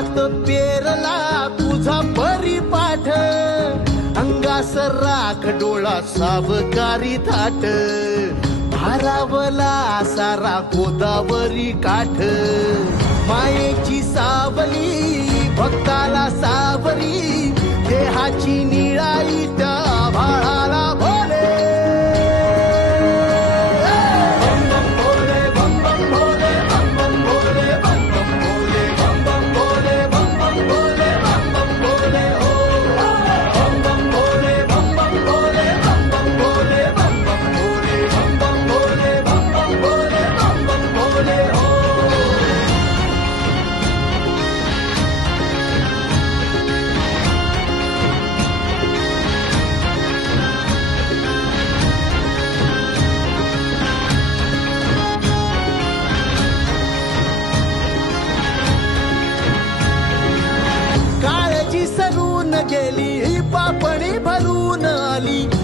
हात पेरला तुझा परिपाठ. अंगास राख डोळा सावकारी थाट. भारावला सारा गोदावरी काठ. मायेची सावली भक्ताला सावरी देहाची निळाई गेली ही पापणी भरून आली.